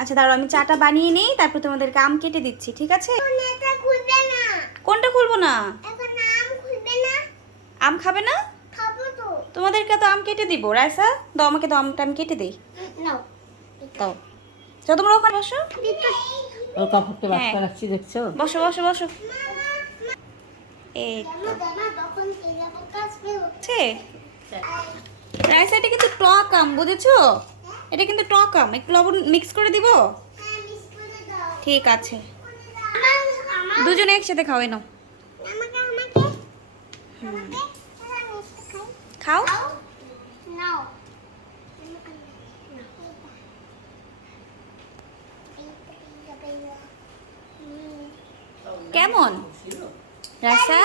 আচ্ছা দাঁড়াও, আমি চাটা বানিয়ে নেই, তারপর তোমাদেরকে আম কেটে দিচ্ছি, ঠিক আছে? কোনটা খুলবো না? আম খাবে না? তোমাদেরকে তো আম কেটে দিব। রাইসা দাও, আমাকে দাও, আমটা আমি কেটে দিই। দাও। চলো তোমরা ওখানে বসো। ওর কাপড়টা বাস হ্যাঁ। করাচ্ছি, দেখছো? বসো বসো বসো। এই তো। রাইসা, এটা কিন্তু টক আম, বুঝেছো? এটা কিন্তু টক আম, একটু লবণ মিক্স করে দিব। ঠিক আছে, দুজনে একসাথে খাওয়াই নাও। খাও। কেমন রাইসা?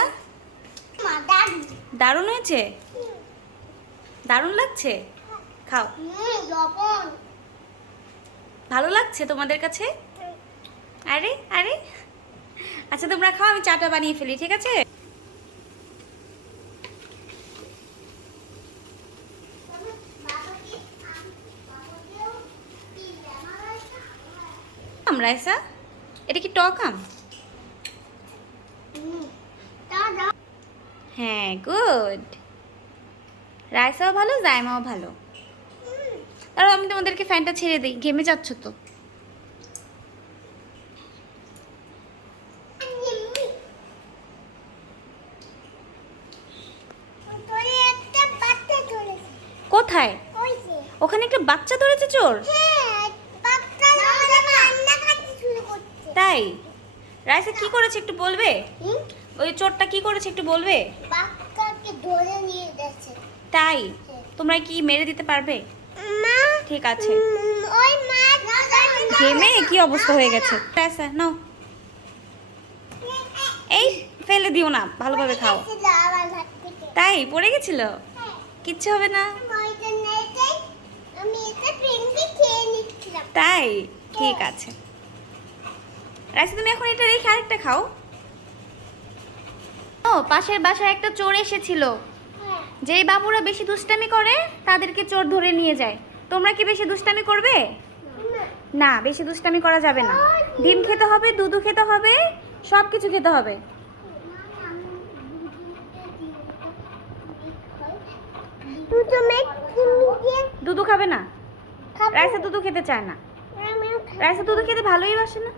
দারুণ হয়েছে? দারুণ লাগছে? খাও। ভালো লাগছে তোমাদের কাছে? আরে আরে, আচ্ছা তোমরা খাও, আমি চাটা বানিয়ে ফেলি, ঠিক আছে? আম রাইসা, এটা কি টক আম? হ্যাঁ, গুড। রাইসাও ভালো, জাইমাও ভালো। তারপর আমি তোমাদেরকে ফ্যানটা ছেড়ে দিই, ঘেমে যাচ্ছ তো। কোথায়? ওখানে একটা বাচ্চা ধরেছে চোর? তাই? রাইসা কি করেছে একটু বলবে? ওই চোরটা কি করেছে একটু বলবে? তাই? তোমরা কি মেরে দিতে পারবে? ঠিক আছে। ঘেমে কি অবস্থা হয়ে গেছে। রাইসা নাও, এই ফেলে দিও না, ভালোভাবে খাও। তাই পড়ে গেছিল? কিচ্ছু হবে না। তাই? ঠিক আছে। রাইসা, তুমি এখন এটা রেখে আরেকটা খাও। ও, পাশের বাসায় একটা চোর এসেছিল। যেই বাবুরা বেশি দুষ্টামি করে তাদেরকে চোর ধরে নিয়ে যায়। তোমরা কি বেশি দুষ্টামি করবে? না, বেশি দুষ্টামি করা যাবে না। ডিম খেতে হবে, দুধু খেতে হবে, সব কিছু খেতে হবে। দুধু খাবে না? রাইসা দুধু খেতে চায় না। রাইসা দুধু খেতে ভালোই বাসে না।